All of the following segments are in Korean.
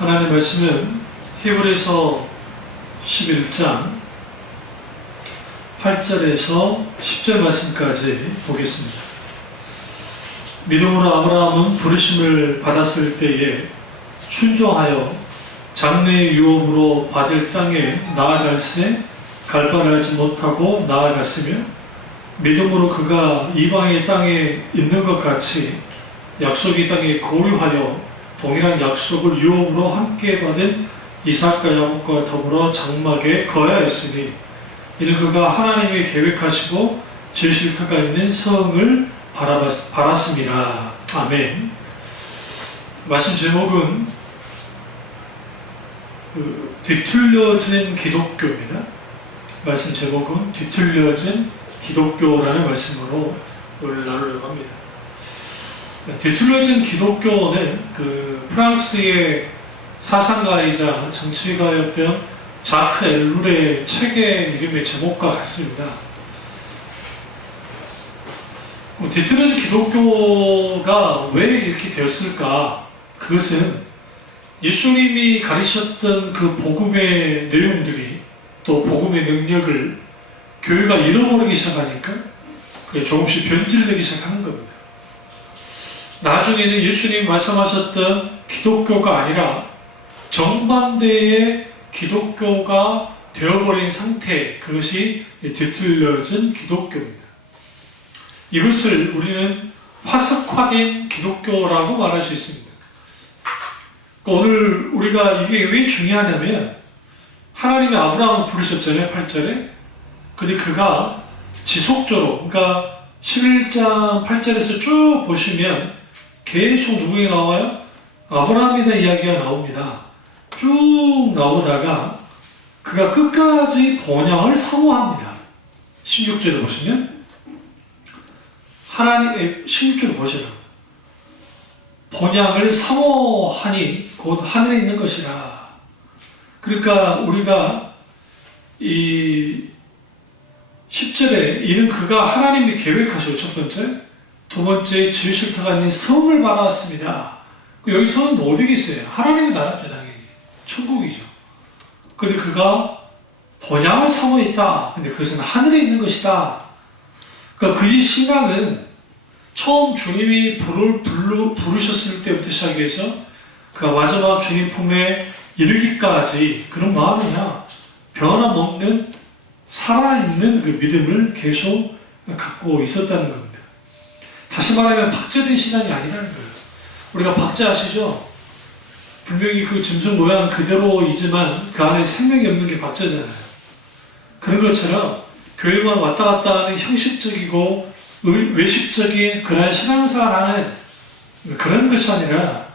하나님 말씀은 히브리서 11장 8절에서 10절 말씀까지 보겠습니다. 믿음으로 아브라함은 부르심을 받았을 때에 순종하여 장래의 유업으로 받을 땅에 나아갈새 갈바하지 못하고 나아갔으며, 믿음으로 그가 이방의 땅에 있는 것 같이 약속의 땅에 거류하여 동일한 약속을 유업으로 함께 받은 이삭과 야곱과 더불어 장막에 거하였으니, 이는 그가 하나님이 계획하시고 지으실 터가 있는 성을 바랐습니다. 아멘. 말씀 제목은 뒤틀려진 기독교입니다. 말씀 제목은 뒤틀려진 기독교라는 말씀으로 오늘 나누려고 합니다. 뒤틀려진 기독교는 프랑스의 사상가이자 정치가였던 자크 엘룰의 책의 이름의 제목과 같습니다. 뒤틀려진 기독교가 왜 이렇게 되었을까? 그것은 예수님이 가르치셨던 그 복음의 내용들이, 또 복음의 능력을 교회가 잃어버리기 시작하니까 그게 조금씩 변질되기 시작하는 겁니다. 나중에는 예수님이 말씀하셨던 기독교가 아니라 정반대의 기독교가 되어버린 상태, 그것이 뒤틀려진 기독교입니다. 이것을 우리는 화석화된 기독교라고 말할 수 있습니다. 오늘 우리가 이게 왜 중요하냐면, 하나님이 아브라함을 부르셨잖아요, 8절에. 근데 그가 지속적으로, 그러니까 11장 8절에서 쭉 보시면 계속 누구에 나와요? 아브라함에 대한 이야기가 나옵니다. 쭉 나오다가 그가 끝까지 번영을 사모합니다. 16절에 보시면 16절에 보시면 번영을 사모하니 곧 하늘에 있는 것이라. 그러니까 우리가 이 10절에 이는 그가 하나님이 계획하시고, 첫 번째, 두 번째, 지으실 터가 있는 성을 바라왔습니다. 여기 성은 어디에 있어요? 하나님의 나라죠, 당연히. 천국이죠. 그런데 그가 번영을 사모했다. 근데 그것은 하늘에 있는 것이다. 그러니까 그의 신앙은 처음 주님이 부르셨을 때부터 시작해서 그가 마지막 주님 품에 이르기까지 그런 마음이냐, 변함없는 살아있는 그 믿음을 계속 갖고 있었다는 겁니다. 다시 말하면 박제된 신앙이 아니라는 거예요. 우리가 박제 아시죠? 분명히 그 짐승 모양 그대로이지만 그 안에 생명이 없는 게 박제잖아요. 그런 것처럼 교회만 왔다 갔다 하는 형식적이고 외식적인 그런 신앙생활하는 그런 것이 아니라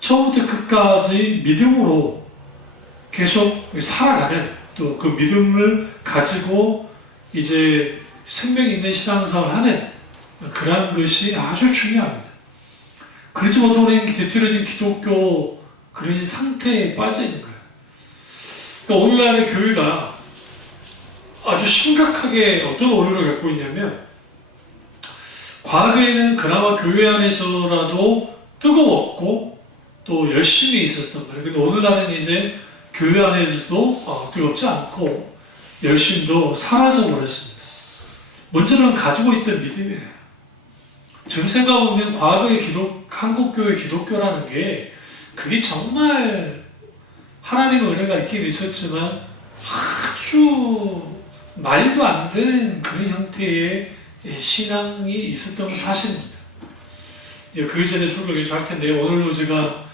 처음부터 끝까지 믿음으로 계속 살아가는, 또 그 믿음을 가지고 이제 생명 있는 신앙생활을 하는 그런 것이 아주 중요합니다. 그렇지 못하고 우리는 뒤틀려진 기독교 그런 상태에 빠져 있는 거예요. 그러니까 오늘날의 교회가 아주 심각하게 어떤 오류를 갖고 있냐면, 과거에는 그나마 교회 안에서라도 뜨거웠고 또 열심히 있었단 말이에요. 근데 오늘날은 이제 교회 안에서도 뜨겁지 않고 열심도 사라져 버렸습니다. 먼저는 가지고 있던 믿음이에요. 지금 생각해보면 과거의 한국교회 기독교라는 게 그게 정말 하나님의 은혜가 있긴 있었지만 아주 말도 안 되는 그런 형태의 신앙이 있었던 건 사실입니다. 그 전에 설교를 계속 할 텐데, 오늘도 제가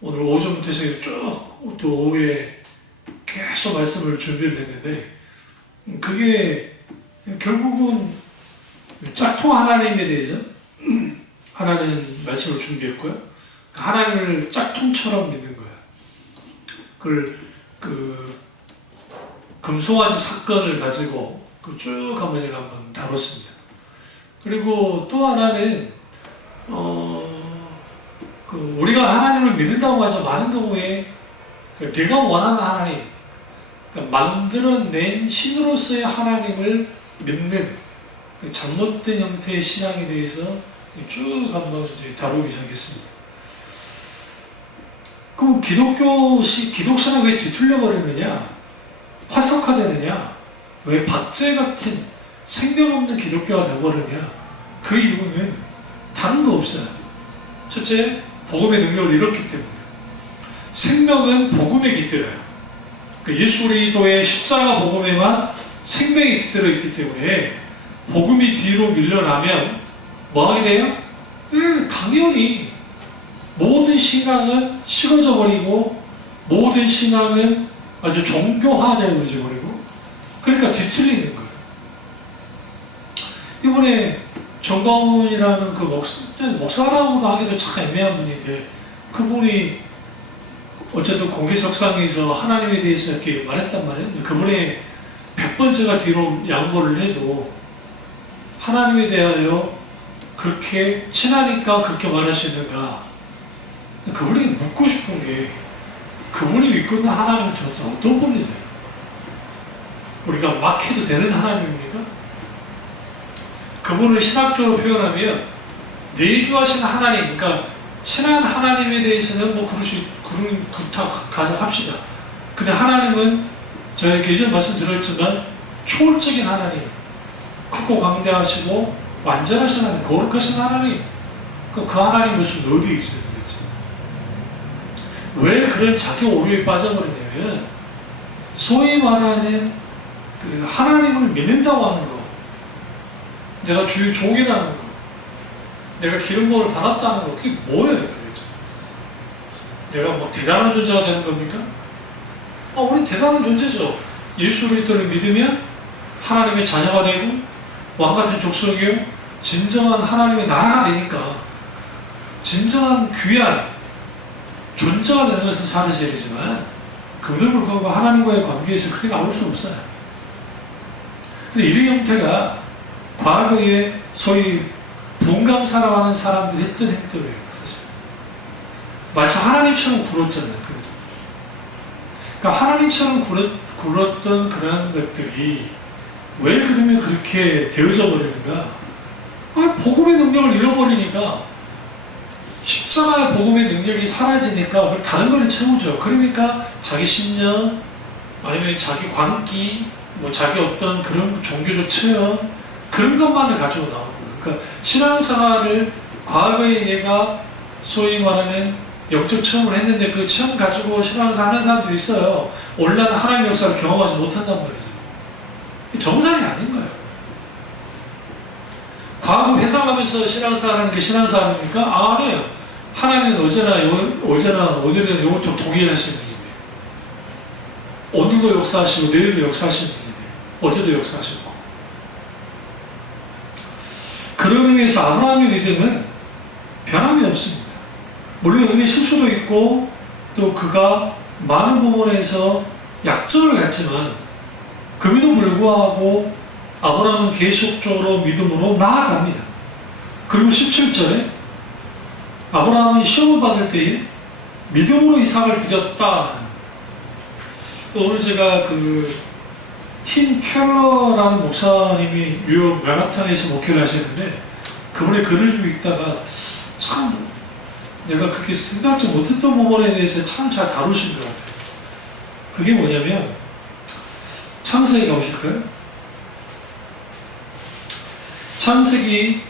오늘 오전부터 시작해서 쭉 또 오후에 계속 말씀을 준비를 했는데, 그게 결국은 짝퉁 하나님에 대해서 하나님 말씀을 준비했고요. 하나님을 짝퉁처럼 믿는 거예요. 그 금송아지 사건을 가지고 쭉 한번 제가 한번 다뤘습니다. 그리고 또 하나는 우리가 하나님을 믿는다고 해서 많은 경우에 내가 원하는 하나님, 그러니까 만들어낸 신으로서의 하나님을 믿는 잘못된 형태의 신앙에 대해서 쭉 한번 이제 다루기 시작했습니다. 그럼 기독신앙이 왜 뒤틀려 버리느냐? 화석화되느냐? 왜 박제 같은 생명 없는 기독교가 되어버리냐? 그 이유는 다른 거 없어요. 첫째, 복음의 능력을 잃었기 때문에. 생명은 복음에 깃들어요. 예수 그리스도의 십자가 복음에만 생명이 깃들어 있기 때문에 복음이 뒤로 밀려나면 뭐 하게 돼요? 당연히 모든 신앙은 식어져 버리고 모든 신앙은 아주 종교화되어 버리고 그러니까 뒤틀리는 거예요. 이번에 정광훈이라는 그 목사라고도 하기도 참 애매한 분인데 그분이 어쨌든 공개석상에서 하나님에 대해서 이렇게 말했단 말이에요. 그분의 100번째가 뒤로 양보를 해도 하나님에 대하여 그렇게 친하니까 그렇게 말할 수 있는가? 그분에게 묻고 싶은 게 그분이 믿고 있는 하나님은 도대체 어떤 분이세요? 우리가 막 해도 되는 하나님입니까? 그분을 신학적으로 표현하면 내주하신 하나님, 그러니까 친한 하나님에 대해서는 뭐 가능합시다. 근데 하나님은 제가 예전에 말씀드렸지만 초월적인 하나님, 크고 강대하시고 완전하신 하나님, 거룩하신 하나님. 그 하나님 무슨 어디에 있어요 도대체? 왜 그런 자기 오류에 빠져버리냐면 소위 말하는 그 하나님을 믿는다고 하는 거, 내가 주의 종이라는 거, 내가 기름부음을 받았다는 거, 그게 뭐예요 도대체? 내가 뭐 대단한 존재가 되는 겁니까? 우리 대단한 존재죠. 예수 그리스도를 믿으면 하나님의 자녀가 되고 왕같은 족속이요 진정한 하나님의 나라가 되니까 진정한 귀한 존재가 되는 것은 사실이지만 그럼에도 불구하고 하나님과의 관계에서 크게 나올 수 없어요. 근데 이런 형태가 과거에 소위 분강사라고 하는 사람들이 했던 행동이에요. 사실 마치 하나님처럼 굴었잖아요. 그러니까 하나님처럼 굴었던 그런 것들이 왜 그러면 그렇게 되어져 버리는가? 복음의 능력을 잃어버리니까 십자가의 복음의 능력이 사라지니까 다른 걸 채우죠. 그러니까 자기 신념 아니면 자기 관기 뭐 자기 어떤 그런 종교적 체험 그런 것만을 가지고 나오는 거예요. 그러니까 신앙생활을 과거에 내가 소위 말하는 영적 체험을 했는데 그 체험 가지고 신앙생활 하는 사람들이 있어요. 온전한 하나님의 역사를 경험하지 못한단 말이죠. 정상이 아닌 거예요. 과거 회상하면서 신앙생활 하는 게 신앙생활입니까? 아니에요. 하나님은 어제나 오늘이나 영원토록 동일하신 분이에요. 오늘도 역사하시고 내일도 역사하시는 분이에요. 어제도 역사하시고. 그런 의미에서 아브라함의 믿음은 변함이 없습니다. 물론 의미 실수도 있고 또 그가 많은 부분에서 약점을 갖지만 그럼에도 불구하고 아브라함은 계속적으로 믿음으로 나아갑니다. 그리고 17절에 아브라함이 시험을 받을 때에 믿음으로 이삭을 드렸다. 오늘 제가 팀 켈러라는 목사님이 뉴욕 맨하탄에서 목회를 하시는데 그분의 글을 좀 읽다가 참 내가 그렇게 생각지 못했던 부분에 대해서 참 잘 다루시더라고요. 그게 뭐냐면 창세기 가보실까요? 창세기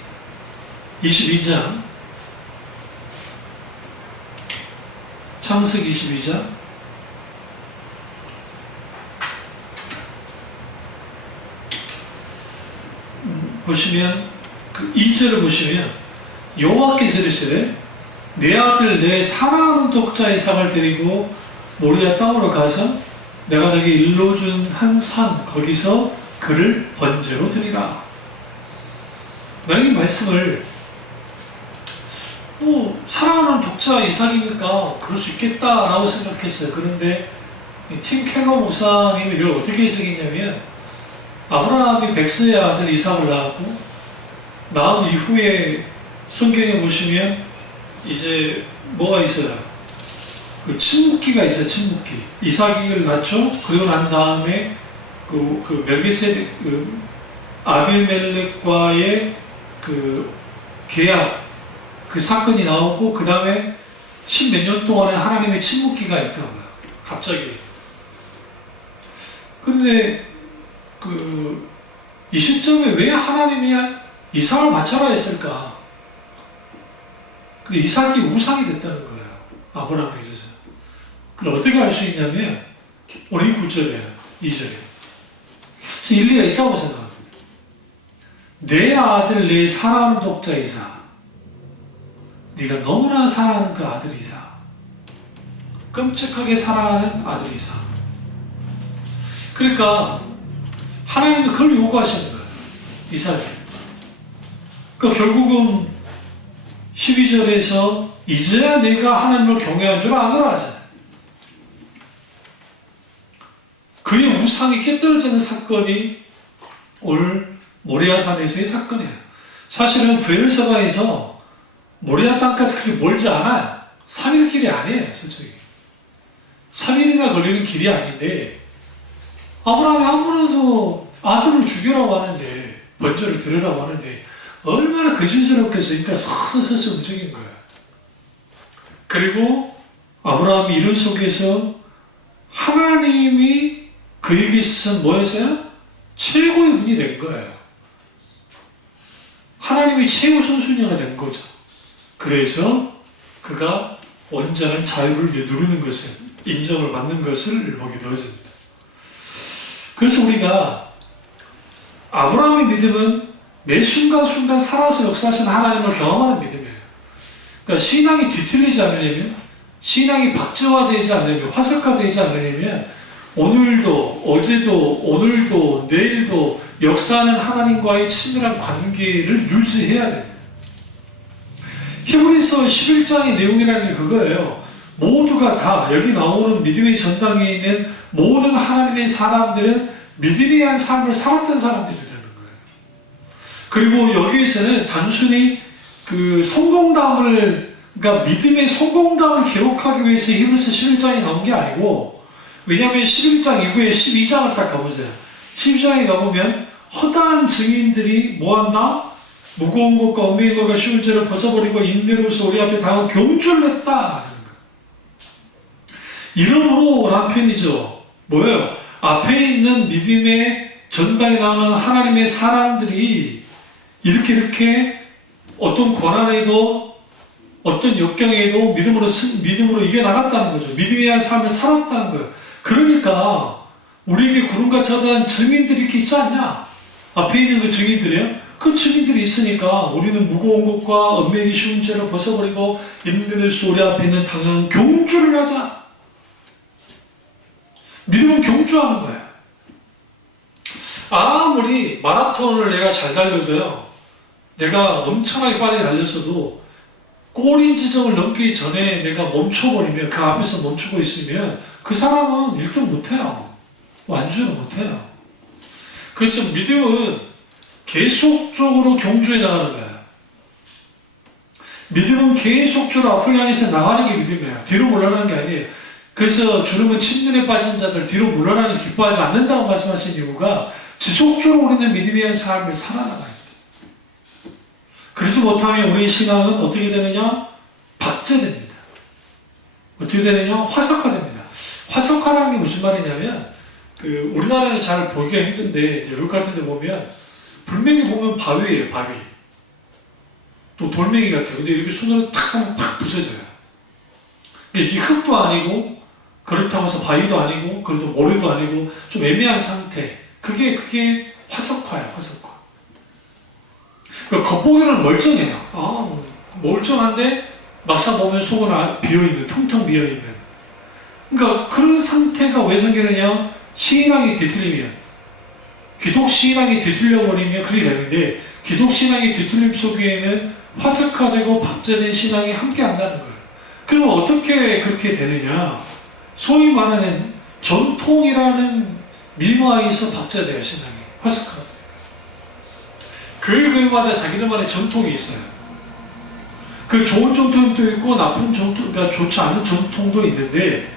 22장 창세기 22장 보시면 그 2절을 보시면 여호와께서 이르시되 내 아들 내 사랑하는 독자 이삭을 데리고 모리아 땅으로 가서 내가 너에게 일러준 한 산 거기서 그를 번제로 드리라. 나는 이 말씀을 사랑하는 독자 이삭이니까 그럴 수 있겠다라고 생각했어요. 그런데 팀 켈러 목사님이 이걸 어떻게 해석했냐면 아브라함이 백세의 아들 이삭을 낳았고 낳은 이후에 성경에 보시면 이제 뭐가 있어요? 그 침묵기가 있어요. 침묵기. 이삭을 낳죠. 그리고 난 다음에 그 멜기세덱 아비멜렉과의 그 계약 그 사건이 나오고 그 다음에 십몇 년 동안에 하나님의 침묵기가 있더라고요. 갑자기. 근데 이 시점에 왜 하나님이 이삭을 바쳐라 했을까? 그 이삭이 우상이 됐다는 거예요. 아브라함에 있어서. 그걸 어떻게 알 수 있냐면 오늘 이 9절이에요. 2절에. 일리가 있다고 생각합니다. 내 아들, 내 사랑하는 독자 이삭. 네가 너무나 사랑하는 그 아들 이삭. 끔찍하게 사랑하는 아들 이삭. 그러니까 하나님이 그걸 요구하시는 거예요. 이삭이. 그러니까 결국은 12절에서 이제야 내가 하나님을 경외한 줄 아노라 하잖아요. 그의 우상이 깨떨어지는 사건이 오늘 모리아산에서의 사건이에요. 사실은 베르세바에서 모리아 땅까지 그렇게 멀지 않아요. 3일 길이 아니에요, 솔직히. 3일이나 걸리는 길이 아닌데 아브라함이 아무래도 아들을 죽이라고 하는데 번제를 드리라고 하는데 얼마나 거칠스럽겠어요. 그러니까 서서서서 움직인 거예요. 그리고 아브라함이 이런 속에서 하나님이 그에게 있어서 뭐였어요? 최고의 분이 된 거예요. 하나님이 최고 선순위가 된 거죠. 그래서 그가 온전한 자유를 누리는 것을, 인정을 받는 것을 보게 되어집니다. 그래서 우리가 아브라함의 믿음은 매 순간순간 살아서 역사하시는 하나님을 경험하는 믿음이에요. 그러니까 신앙이 뒤틀리지 않으려면, 신앙이 박제화되지 않으려면, 화석화되지 않으려면 오늘도, 어제도, 오늘도, 내일도 역사하는 하나님과의 친밀한 관계를 유지해야 됩니다. 히브리서 11장의 내용이라는 게 그거예요. 모두가 다 여기 나오는 믿음의 전당에 있는 모든 하나님의 사람들은 믿음에 의한 삶을 살았던 사람들이 되는 거예요. 그리고 여기에서는 단순히 그 성공담을, 그러니까 믿음의 성공담을 기록하기 위해서 히브리서 11장이 나온 게 아니고, 왜냐하면 11장 이후에 12장을 딱 가보세요. 12장에 가보면 허다한 증인들이 뭐한다? 무거운 것과 얽매인 것과 쉬운 죄를 벗어버리고 인내로서 우리 앞에 당한 경주를 했다. 이름으로 라는 표현이죠. 뭐예요? 앞에 있는 믿음의 전당에 나오는 하나님의 사람들이 이렇게 어떤 고난에도 어떤 역경에도 믿음으로 이겨나갔다는 거죠. 믿음에 대한 삶을 살았다는 거예요. 그러니까 우리에게 구름같이 허다한 증인들이 이렇게 있지 않냐? 앞에 있는 그 증인들이요. 그 증인들이 있으니까 우리는 무거운 것과 얽매이기 쉬운 죄를 벗어버리고 인내로서 우리 앞에 있는 당한 경주를 하자. 믿음은 경주하는 거예요. 아무리 마라톤을 내가 잘 달려도요, 내가 엄청나게 빨리 달렸어도 꼬리 지점을 넘기 전에 내가 멈춰버리면, 그 앞에서 멈추고 있으면 그 사람은 1등 못해요. 완주는 못해요. 그래서 믿음은 계속적으로 경주해 나가는 거예요. 믿음은 계속적으로 앞을 향해서 나가는 게 믿음이에요. 뒤로 물러나는 게 아니에요. 그래서 주름은 침륜에 빠진 자들 뒤로 물러나는 기뻐하지 않는다고 말씀하신 이유가 지속적으로 우리는 믿음에 대한 삶을 살아나가요. 그러지 못하면 우리의 신앙은 어떻게 되느냐? 박제됩니다. 어떻게 되느냐? 화석화됩니다. 화석화라는 게 무슨 말이냐면, 우리나라는 잘 보기가 힘든데, 여기 같은 데 보면, 불명이 보면 바위예요, 바위. 또 돌멩이 같아요. 근데 이렇게 손으로 탁 하면 팍 부서져요. 이게 흙도 아니고, 그렇다고 해서 바위도 아니고, 그래도 모래도 아니고, 좀 애매한 상태. 그게 화석화예요, 화석화. 겉보기는 멀쩡해요. 멀쩡한데 막상 보면 속은 비어있는, 텅텅 비어있는. 그러니까 그런 상태가 왜 생기느냐? 신앙이 뒤틀리면, 기독 신앙이 뒤틀려버리면 그렇게 되는데, 기독 신앙의 뒤틀림 속에는 화석화되고 박제된 신앙이 함께 한다는 거예요. 그럼 어떻게 그렇게 되느냐? 소위 말하는 전통이라는 민화에서 박제돼요, 신앙이. 화석화. 교회마다 자기들만의 전통이 있어요. 그 좋은 전통도 있고 나쁜 전통, 그러니까 좋지 않은 전통도 있는데,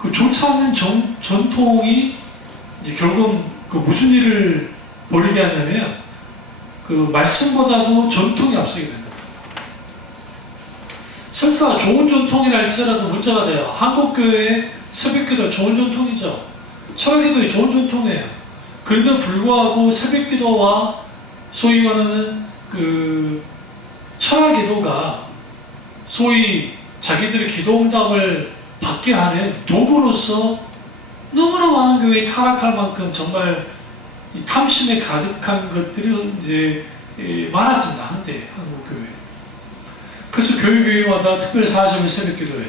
그 좋지 않은 전통이 이제 결국 그 무슨 일을 벌이게 하냐면, 그 말씀보다도 전통이 앞서게 됩니다. 설사 좋은 전통이라 할지라도 문제가 돼요. 한국교회의 새벽기도 좋은 전통이죠. 철학기도의 좋은 전통이에요. 그런데 불구하고 새벽기도와 소위 말하는 그 철학기도가 소위 자기들의 기도응답을 받게 하는 도구로서 너무나 많은 교회에 타락할 만큼 정말 이 탐심에 가득한 것들이 이제 많았습니다. 한때 한국 교회. 그래서 교회마다 특별 40일 새벽기도회.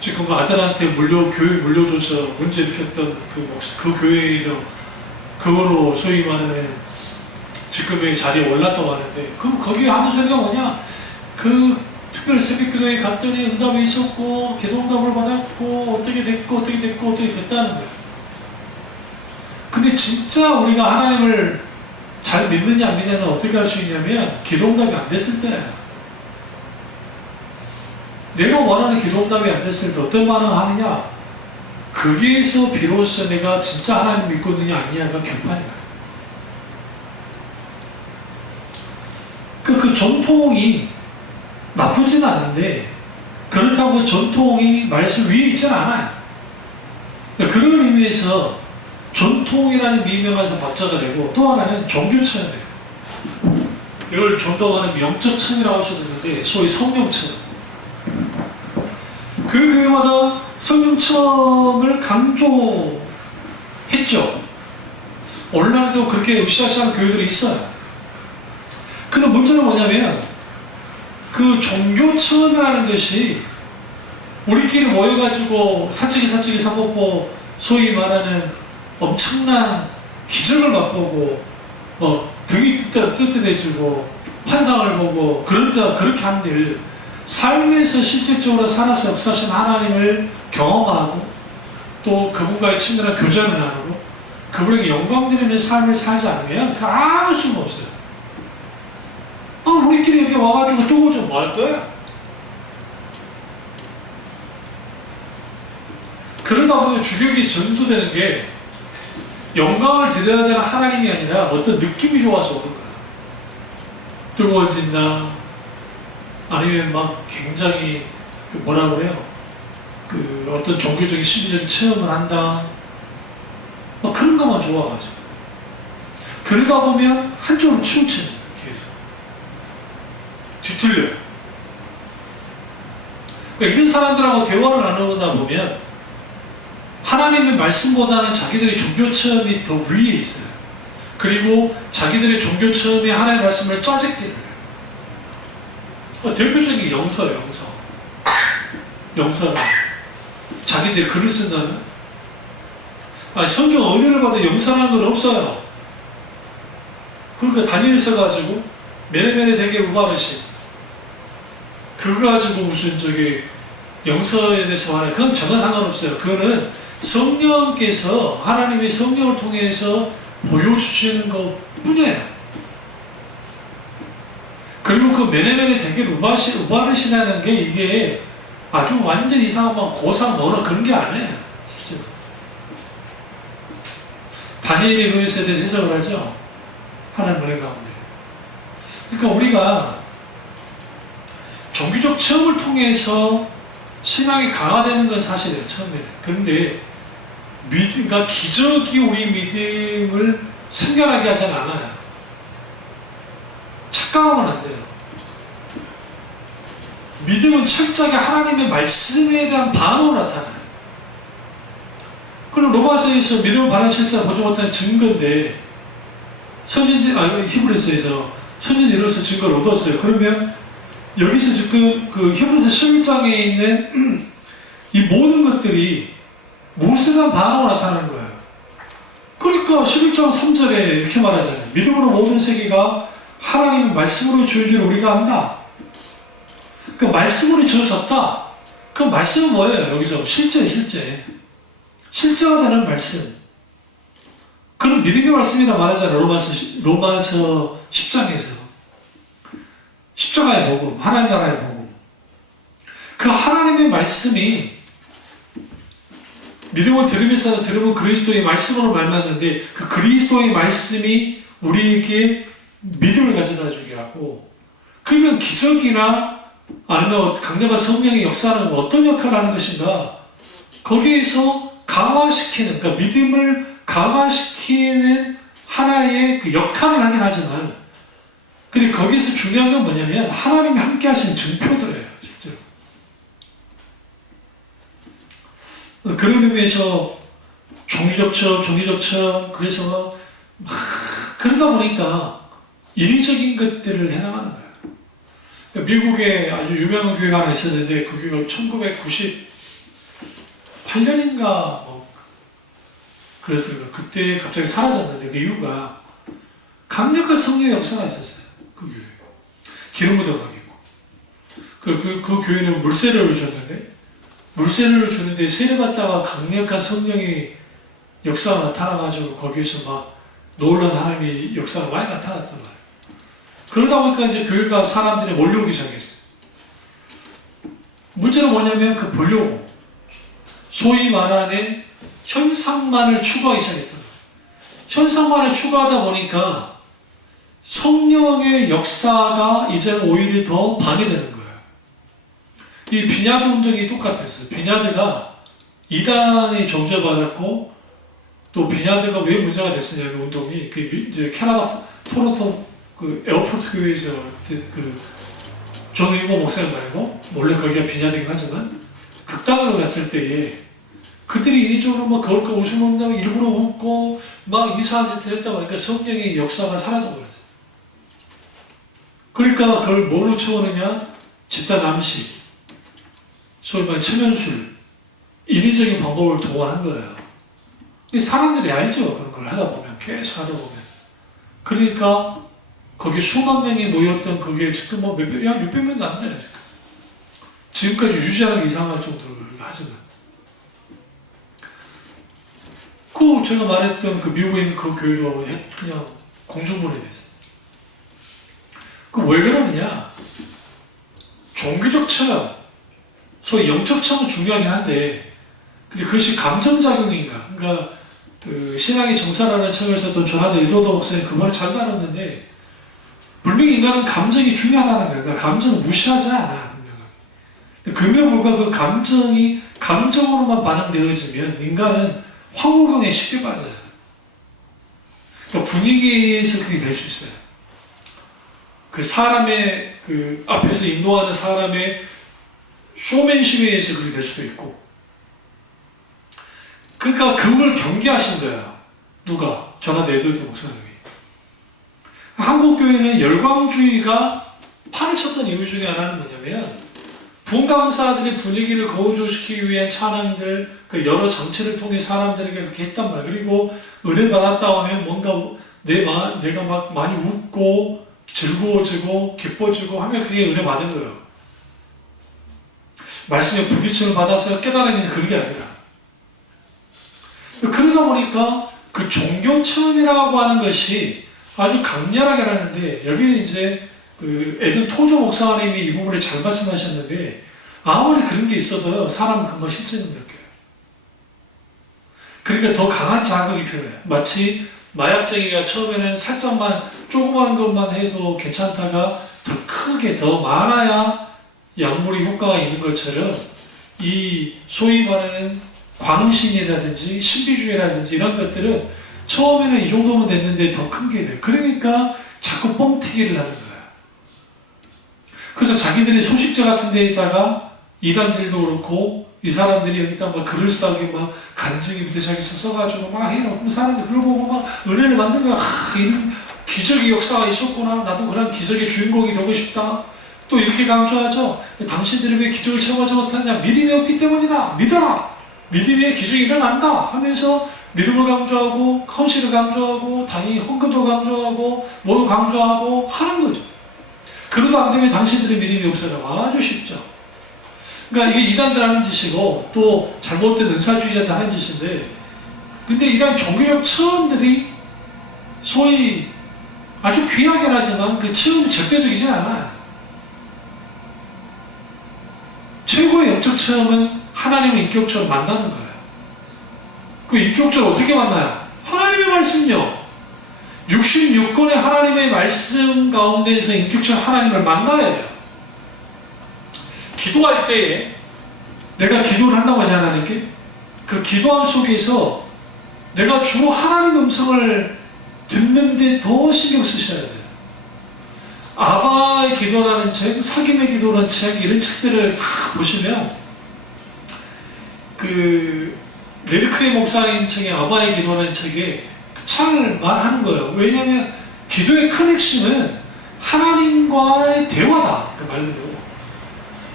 지금 아들한테 교회 물려줘서 문제 일으켰던 그 교회에서 그거로 소위 말하는 지금의 자리에 올랐다고 하는데, 그럼 거기 하는 소리가 뭐냐? 그 특별 새벽기도에 갔더니 응답이 있었고 기도응답을 받았고 어떻게 됐다는 거예요. 근데 진짜 우리가 하나님을 잘 믿느냐 안 믿느냐는 어떻게 할 수 있냐면 기도응답이 안 됐을 때예요. 내가 원하는 기도응답이 안 됐을 때 어떤 반응을 하느냐? 거기에서 비로소 내가 진짜 하나님 믿고 있느냐 아니냐가 결판이 나요. 그 전통이 나쁘진 않은데 그렇다고 전통이 말씀 위에 있지는 않아요. 그런 의미에서 전통이라는 미명에서 박자가 되고, 또 하나는 종교체험이에요. 이걸 좀 더 하는 영적 체험이라고 할 수도 있는데 소위 성령 체험. 그 교회마다 성령 체험을 강조했죠. 오늘날도 그렇게 으쌰으쌰한 교회들이 있어요. 근데 문제는 뭐냐면 그 종교 체험이라는 것이 우리끼리 모여가지고 사치기 삼고포 소위 말하는 엄청난 기적을 맛보고 등이 뜨뜻해지고 환상을 보고 그렇게 한들 삶에서 실질적으로 살아서 역사하신 하나님을 경험하고 또 그분과의 친밀한 교제를 나누고 그분에게 영광 드리는 삶을 살지 않으면 그 아무 수가 없어요. 우리끼리 이렇게 와가지고 또 좀 뭐 할 거야? 그러다 보면 주격이 전도되는 게 영광을 드려야 되는 하나님이 아니라 어떤 느낌이 좋아서 오는 거야. 뜨거워진다. 아니면 막 굉장히 뭐라 그래요? 어떤 종교적인 심리적인 체험을 한다. 막 그런 것만 좋아가지고. 그러다 보면 한쪽으로 치우치는 거예요. 계속. 뒤틀려요. 그러니까 이런 사람들하고 대화를 나누다 보면 하나님의 말씀보다는 자기들의 종교 체험이 더 위에 있어요. 그리고 자기들의 종교 체험이 하나님의 말씀을 짜집기를 해요. 대표적인 영서예요. 영서가 자기들이 글을 쓴다는. 성경 은혜를 받아 영서라는 건 없어요. 그러니까 다니엘서 가지고 메레메레 되게 우바르시 그거 가지고 무슨 영서에 대해서 말해. 그건 전혀 상관없어요. 그거는 성령께서 하나님의 성령을 통해서 보여주시는 것 뿐이에요. 그리고 그 메네메네 되게 우바르시라는 게 이게 아주 완전 이상한 고상 너나 그런 게 아니에요. 다니엘이 그것에 대해서 해석을 하죠. 하나님 은혜 가운데. 그러니까 우리가 종교적 체험을 통해서 신앙이 강화되는 건 사실이에요. 처음에는. 그런데 그러니까 기적이 우리 믿음을 생겨나게 하지 않아요. 착각하면 안 돼요. 믿음은 철저하게 하나님의 말씀에 대한 반응으로 나타나요. 그럼 로마서에서 믿음을 바른 실사를 보지 못하는 증거인데 히브리서에서 선진들이 이로써 증거를 얻었어요. 그러면 여기서 지금 그 히브리서 11장에 있는 이 모든 것들이 무엇에 대한 반응으로 나타나는 거예요. 그러니까 11장 3절에 이렇게 말하잖아요. 믿음으로 모든 세계가 하나님의 말씀으로 주어진 줄 우리가 안다. 그 말씀으로 주어졌다. 그 말씀은 뭐예요? 여기서 실제가 되는 말씀. 그런 믿음의 말씀이라 말하잖아요. 로마서 10장에서. 십자가의 복음, 하나님 나라의 복음. 그 하나님의 말씀이 믿음을 들으면서 들으면 그리스도의 말씀으로 말맞는데 그 그리스도의 말씀이 우리에게 믿음을 가져다 주게 하고, 그러면 기적이나 아니면 강력한 성령의 역사는 어떤 역할을 하는 것인가? 거기에서 강화시키는, 그러니까 믿음을 강화시키는 하나의 그 역할을 하긴 하지만, 근데 거기서 중요한 건 뭐냐면 하나님이 함께 하신 증표들이에요. 실제로. 그런 의미에서 종교적, 그래서 막 그러다 보니까 인위적인 것들을 해나가는 거예요. 미국에 아주 유명한 교회가 하나 있었는데 그 교회가 1998년인가 뭐 그래서 그때 갑자기 사라졌는데 그 이유가 강력한 성령의 역사가 있었어요. 그 교회. 기름 부어 가기고. 그 교회는 물세례를 줬는데 물세례를 주는데 세례 받다가 강력한 성령의 역사가 나타나가지고 거기에서 막 놀란 하나님의 역사가 많이 나타났단 말이에요. 그러다 보니까 이제 교회가 사람들이 몰려오기 시작했어요. 문제는 뭐냐면 그 보려고 소위 말하는 현상만을 추구하기 시작했던 거예요. 현상만을 추구하다 보니까 성령의 역사가 이제 오히려 더 방해되는 거예요. 이 비냐드 운동이 똑같았어요. 비냐드가 이단이 정죄받았고 또 비냐드가 왜 문제가 됐었냐면 운동이 그 이제 캐나다 토론토 그 에어포트 교회에서 그 존 윌버 목사님 말고 원래 거기가 비냐드긴 하지만 극단으로 갔을 때에 그들이 인위적으로 막 거울까 웃으면다고 일부러 웃고 막 이상한 짓을 했다 보니까 성령의 역사가 사라져버렸어요. 그러니까 그걸 뭐로 채우느냐? 집단 암시, 소위 말해 체면술, 인위적인 방법을 동원한 거예요. 사람들이 알죠. 그런 걸 하다 보면, 계속 하다 보면. 그러니까 거기 수만 명이 모였던 그게 지금 뭐 몇 명, 한 600명도 안 돼요. 지금까지 유지하기 이상할 정도로 하지만. 그 제가 말했던 그 미국에 있는 그 교회도 그냥 공중분해 됐어요. 그 왜 그러느냐? 종교적 체험, 소위 영적 체험은 중요하긴 한데, 근데 그것이 감정작용인가? 그러니까 그 신앙의 정사라는 책에서 또 조나단 에드워드 목사님 그 말을 잘 다뤘는데, 분명히 인간은 감정이 중요하다는 거예요. 그러니까 감정을 무시하지 않아. 그럼에도 불구하고 그 감정이 감정으로만 반응되어지면 인간은 황홀경에 쉽게 빠져요. 그러니까 분위기에서 그게 될 수 있어요. 그 사람의 그 앞에서 인도하는 사람의 쇼맨십에 의해서 그렇게 될 수도 있고. 그러니까 그걸 경계하신 거예요. 누가? 조나단 에드워드 목사님이. 한국 교회는 열광주의가 판을 쳤던 이유 중에 하나는 뭐냐면 분감사들이 분위기를 거우주시키기 위한 찬양들, 그 여러 장치를 통해 사람들에게 그렇게 했단 말이에요. 그리고 은혜 받았다 하면 뭔가 내가 막 많이 웃고 즐거워지고 기뻐지고 하면 그게 은혜 받은 거예요. 말씀에 부딪힘을 받아서 깨달으면 그런 게 아니라. 그러다 보니까 그 종교 체험이라고 하는 것이 아주 강렬하게 하는데, 여기는 이제 그 에든 토조 목사님이 이 부분을 잘 말씀하셨는데, 아무리 그런 게 있어도요, 사람은 금방 실증을 느껴요. 그러니까 더 강한 자극이 필요해요. 마치 마약쟁이가 처음에는 살짝만, 조그만 것만 해도 괜찮다가 더 크게, 더 많아야 약물의 효과가 있는 것처럼, 이 소위 말하는 광신이라든지 신비주의라든지 이런 것들은 처음에는 이 정도면 됐는데 더 큰 게 돼요. 그러니까 자꾸 뻥튀기를 하는 거예요. 그래서 자기들이 소식자 같은 데에다가 이단들도 그렇고 이 사람들이 여기다 막 글을 싸게 막 간증이 자기서 써가지고 막 해놓고 사람들이 그걸 보고 막 은혜를 만든 거야. 이런 기적의 역사가 있었구나. 나도 그런 기적의 주인공이 되고 싶다. 또 이렇게 강조하죠. 당신들이 왜 기적을 체험하지 못했냐? 믿음이 없기 때문이다. 믿어라. 믿음의 기적이 일어난다 하면서 믿음을 강조하고 헌신을 강조하고 당연히 헌금도 강조하고 모두 강조하고 하는 거죠. 그러다 안 되면 당신들의 믿음이 없어요. 아주 쉽죠. 그러니까 이게 이단들 하는 짓이고 또 잘못된 은사주의자들 하는 짓인데, 근데 이런 종교적 체험들이 소위 아주 귀하긴 하지만 그 체험이 절대적이지 않아요. 최고의 영적 체험은 하나님을 인격적으로 만나는 거예요. 그 인격적으로 어떻게 만나요? 하나님의 말씀요. 66권의 하나님의 말씀 가운데에서 인격적으로 하나님을 만나야 돼요. 기도할 때에 내가 기도를 한다고 하지 하나님께? 그 기도함 속에서 내가 주 하나님 음성을 듣는데 더 신경 쓰셔야 돼요. 아바의 기도라는 책, 사김의 기도라는 책, 이런 책들을 다 보시면 그 레르크의 목사님 책의 아바의 기도라는 책에 잘 말하는 거예요. 왜냐하면 기도의 큰 핵심은 하나님과의 대화다. 그 말로.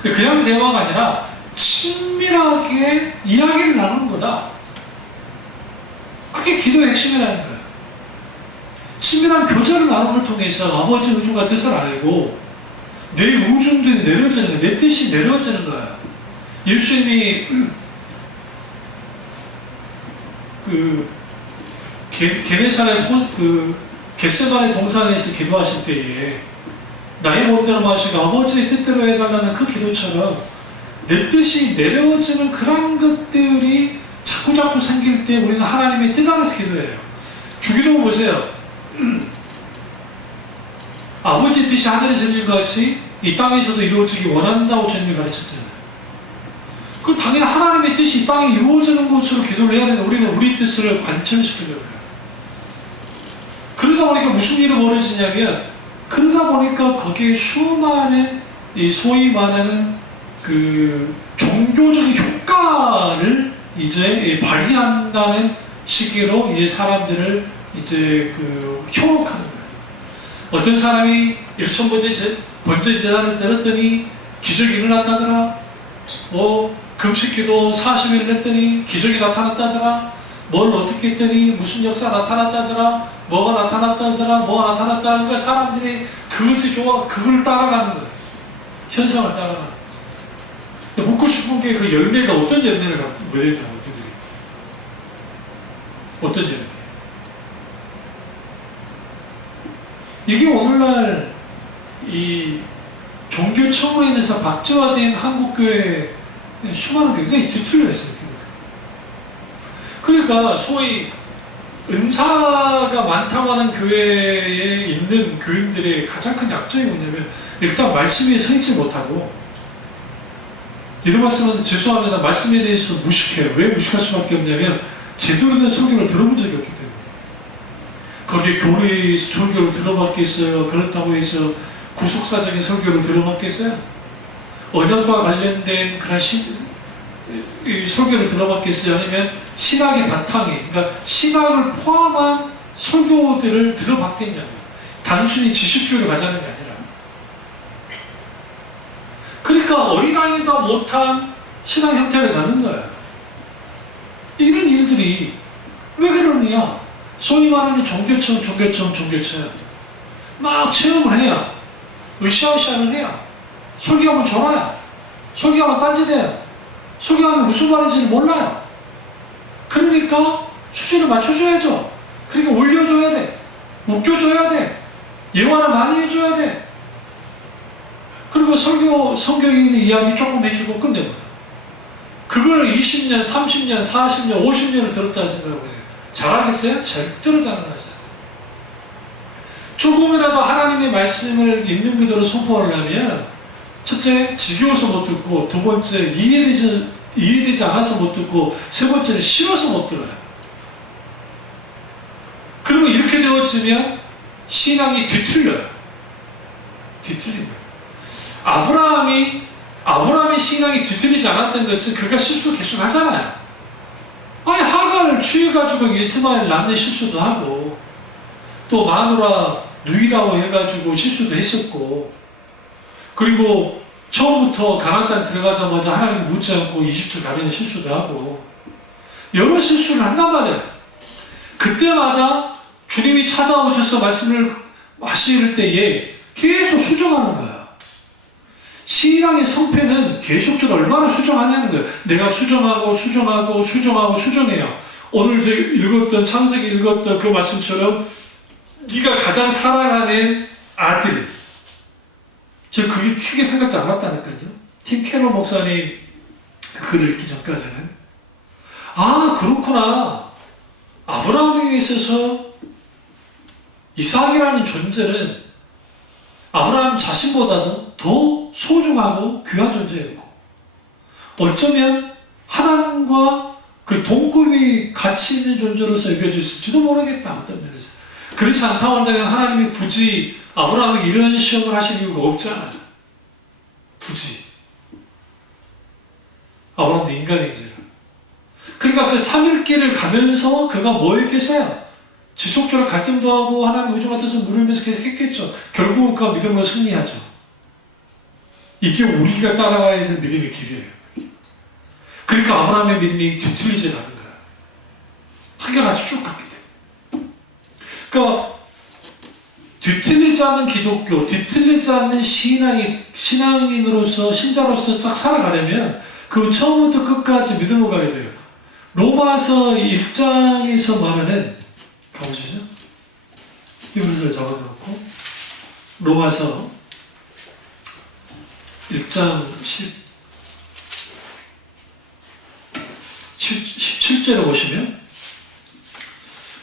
그냥 대화가 아니라 친밀하게 이야기를 나누는 거다. 그게 기도의 핵심이라는 거예요. 친밀한 교제를 나눔을 통해서 아버지 우주가 뜻을 알고 내 우주들이 내려지는 거예요. 내 뜻이 내려지는 거예요. 예수님이 그 게네사렛 겟세마네 동산에서 기도하실 때에 나의 본대로 마시고 아버지의 뜻대로 해달라는 그 기도처럼 내 뜻이 내려지는 그런 것들이 자꾸자꾸 생길 때 우리는 하나님의 뜻 안에서 기도해요. 주기도 보세요. 아버지의 뜻이 하늘에서 이루어진 것 같이 이 땅에서도 이루어지기 원한다고 주님이 가르쳤잖아요. 그럼 당연히 하나님의 뜻이 이 땅에 이루어지는 곳으로 기도를 해야 되는데 우리는 우리 뜻을 관철시키려고 해요. 그러다 보니까 무슨 일이 벌어지냐면 그러다 보니까 거기에 수많은 이 소위 말하는 그 종교적인 효과를 이제 발휘한다는 시기로 이 사람들을 이제 그 현혹하는 거예요. 어떤 사람이 일천번째 제단을 들었더니 기적이 일어났다더라. 금식기도 40일 했더니 기적이 나타났다더라. 뭘 어떻게 했더니 무슨 역사 나타났다더라. 뭐가 나타났다더라. 뭐가 나타났다는 거야. 사람들이 그것이 좋아. 그걸 따라가는 거예요. 현상을 따라가는 거예요. 근데 묻고 싶은 게 그 열매가 어떤 열매를 갖고 뭐냐고 어떤 열매? 이게 오늘날 이 종교 청원에서 박제화된 한국교회 수많은 교회가 뒤틀려 있어요. 그러니까 소위 은사가 많다고 하는 교회에 있는 교인들의 가장 큰 약점이 뭐냐면 일단 말씀에 서 있지 못하고 이런 말씀은 죄송합니다. 말씀에 대해서 무식해요. 왜 무식할 수밖에 없냐면 제대로 된 설교를 들어본 적이 없기 때문에 거기에 교리에서 설교를 들어봤겠어요. 그렇다고 해서 구속사적인 설교를 들어봤겠어요. 언약과 관련된 그런 설교를 들어봤겠어요. 아니면 신학의 바탕에 그러니까 신학을 포함한 설교들을 들어봤겠냐고요. 단순히 지식주의를 가자는 게 아니라 그러니까 어린아이도 못한 신앙 형태를 갖는 거예요. 이런 일들이 왜 그러느냐? 소위 말하는 종교처럼 막 체험을 해야 으쌰으쌰는 해야 설교하면 졸아야 설교하면 딴짓해야 설교하면 무슨 말인지를 몰라요. 그러니까 수준을 맞춰줘야죠. 그러니까 올려줘야 돼. 웃겨줘야 돼. 예화를 많이 해줘야 돼. 그리고 성경에 이야기 조금 해주고 끝내버려. 그걸 20년, 30년, 40년, 50년을 들었다고 생각해보세요. 잘하겠어요? 절대로 잘하지. 조금이라도 하나님의 말씀을 있는 그대로 선포하려면 첫째, 지겨워서 못 듣고 두 번째, 이해되지 않아서 못 듣고 세 번째는 싫어서 못 들어요. 그러면 이렇게 되어지면 신앙이 뒤틀려요. 뒤틀립니다. 아브라함의 신앙이 뒤틀리지 않았던 것은 그가 실수 계속 하잖아요. 아니 하가를 취해가지고 이스마엘 낳는 실수도 하고 또 마누라 누이라고 해가지고 실수도 했었고 그리고 처음부터 가나안 땅 들어가자마자 하나님 묻지 않고 이집트 가려는 실수도 하고 여러 실수를 한단 말이에요. 그때마다 주님이 찾아오셔서 말씀을 하실 때에 계속 수정하는 거예요. 신앙의 성패는 계속적으로 얼마나 수정하냐는 거예요. 내가 수정해요. 오늘 저 읽었던 창세기 읽었던 그 말씀처럼 네가 가장 사랑하는 아들. 저 그게 크게 생각지 않았다니까요. 팀 캐롤 목사님 글을 읽기 전까지는 그렇구나. 아브라함에게 있어서 이삭이라는 존재는 아브라함 자신보다도 더 소중하고 귀한 존재였고, 어쩌면 하나님과 그 동급이 가치 있는 존재로서 여겨졌을지도 모르겠다, 어떤 면에서. 그렇지 않다고 한다면 하나님이 굳이 아브라함에게 이런 시험을 하실 이유가 없잖아요. 굳이. 아브라함도 인간이잖아요. 그러니까 그 3일길을 가면서 그가 뭐 했겠어요? 지속적으로 갈등도 하고 하나님 의존 같아서 물으면서 계속 했겠죠. 결국은 그가 믿음으로 승리하죠. 이게 우리가 따라가야 될 믿음의 길이에요. 그러니까 아브라함의 믿음이 뒤틀리지 않은 거예요. 한결같이 쭉 갔기 때문에. 그러니까 뒤틀리지 않는 기독교, 뒤틀리지 않는 신앙인으로서, 신자로서 쫙 살아가려면 그 처음부터 끝까지 믿음으로 가야 돼요. 로마서 1장에서 말하는, 가보시죠. 이분을 적어놓고, 로마서 1장 17절에 보시면,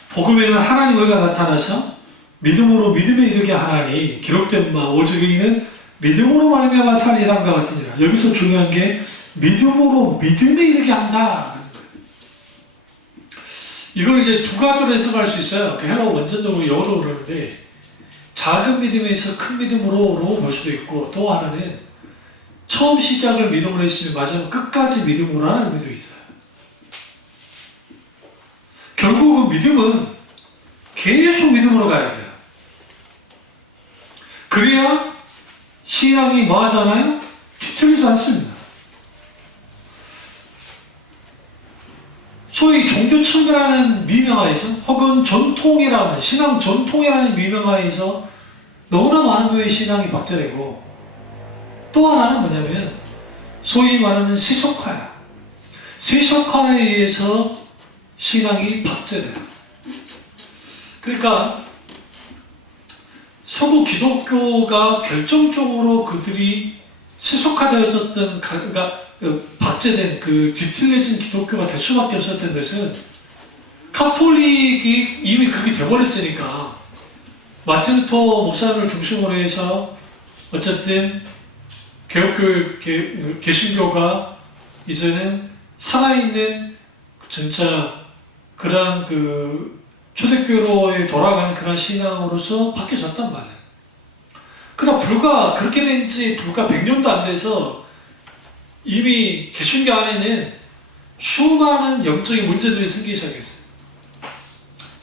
복음에는 하나님의 의가 나타나서 믿음으로 믿음에 이르게 하나니 기록된 바 오직 이는 믿음으로 말미암아 살리람과 같으니라. 여기서 중요한 게 믿음으로 믿음에 이르게 한다. 이걸 이제 두 가지로 해석할 수 있어요. 그 헬라어 원전적으로 영어도 그러는데, 작은 믿음에서 큰 믿음으로로 볼 수도 있고, 또 하나는 처음 시작을 믿음으로 했으면 마지막 끝까지 믿음으로 하는 의미도 있어요. 결국은 믿음은 계속 믿음으로 가야 돼요. 그래야 신앙이 뭐 하잖아요? 뒤틀리지 않습니다. 소위 종교청이라는 미명하에서, 혹은 전통이라는, 신앙 전통이라는 미명하에서 너무나 많은 교회의 신앙이 박제되고, 또 하나는 뭐냐면 소위 말하는 세속화야. 세속화에 의해서 신앙이 박제돼요. 그러니까 서구 기독교가 결정적으로 그들이 세속화되어졌던, 그러니까 박제된 그 뒤틀려진 기독교가 될 수밖에 없었던 것은 카톨릭이 이미 그렇게 돼버렸으니까 마틴 루터 목사님을 중심으로 해서 어쨌든 개혁교, 개신교가 이제는 살아있는 진짜 그러한 그 초대교로에 돌아가는 그런 신앙으로서 바뀌어졌단 말이에요. 그러나 그렇게 된 지 불과 100년도 안 돼서 이미 개신교 안에는 수많은 영적인 문제들이 생기기 시작했어요.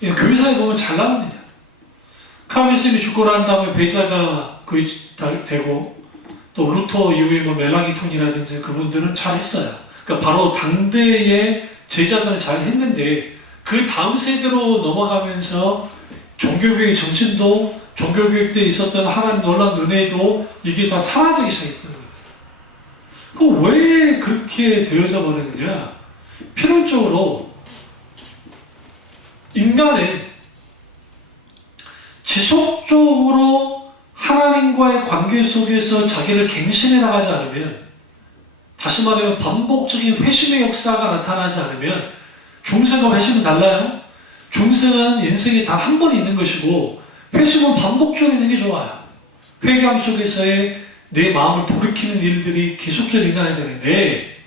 교회사에 보면 잘 나옵니다. 칼빈이 죽고 난 다음에 배자가 거의 되고, 또 루터 이후에 뭐 멜랑이톤이라든지 그분들은 잘했어요. 그러니까 바로 당대의 제자들은 잘했는데, 그 다음 세대로 넘어가면서 종교교육의 정신도, 종교교육 때 있었던 하나님 놀라운 은혜도 이게 다 사라지기 시작했던 거예요. 왜 그렇게 되어져 버리느냐? 필연적으로 인간은 지속적으로 하나님과의 관계 속에서 자기를 갱신해 나가지 않으면, 다시 말하면 반복적인 회심의 역사가 나타나지 않으면, 중생과 회심은 달라요. 중생은 인생에 단 한 번 있는 것이고, 회심은 반복적으로 있는 게 좋아요. 회개함 속에서의 내 마음을 돌이키는 일들이 계속적으로 일어나야 되는데,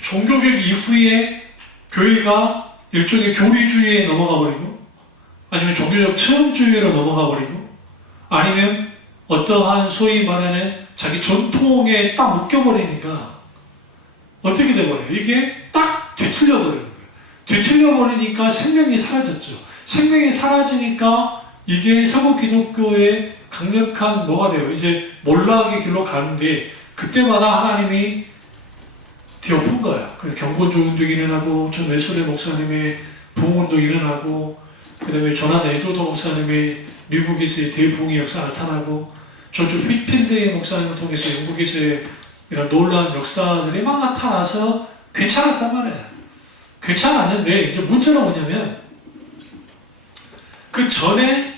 종교개혁 이후에 교회가 일종의 교리주의에 넘어가 버리고, 아니면 종교적 체험주의로 넘어가 버리고, 아니면 어떠한 소위 말하는 자기 전통에 딱 묶여버리니까 어떻게 돼버려요? 이게 딱 뒤틀려 버리는 거예요. 뒤틀려 버리니까 생명이 사라졌죠. 생명이 사라지니까 이게 서구 기독교의 강력한 뭐가 돼요? 이제 몰락의 길로 가는데, 그때마다 하나님이 뒤엎은 거예요. 그래서 경건조운동이 일어나고, 전 웨슬리 목사님의 부흥운동이 일어나고, 그 다음에 조난 에도도 목사님의 미국에서의 대부흥의 역사가 나타나고, 조지 휘필드의 목사님을 통해서 영국에서의 이런 놀라운 역사들이 막 나타나서 괜찮았단 말이에요. 괜찮았는데, 이제 문제는 뭐냐면, 그 전에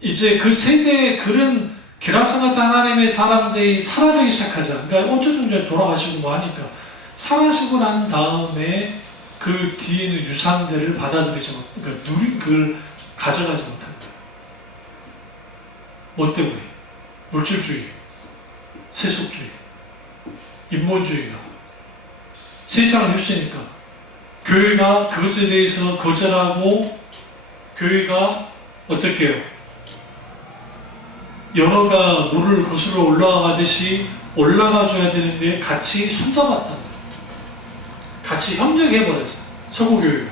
이제 그 세대에 그런 기라성 같은 하나님의 사람들이 사라지기 시작하자. 그러니까 어쨌든 이제 돌아가시고 뭐 하니까 사라지고 난 다음에 그 뒤에 있는 유산들을 받아들이지 못, 그러니까 그걸 가져가지 못한다. 뭐 때문에? 물질주의. 세속주의, 인본주의가 세상을 휩쓰니까 교회가 그것에 대해서 거절하고 교회가 어떻게 해요? 연어가 물을 거슬러 올라가듯이 올라가줘야 되는데 같이 손잡았단 말이에요. 같이 협력해버렸어요. 서구교회가.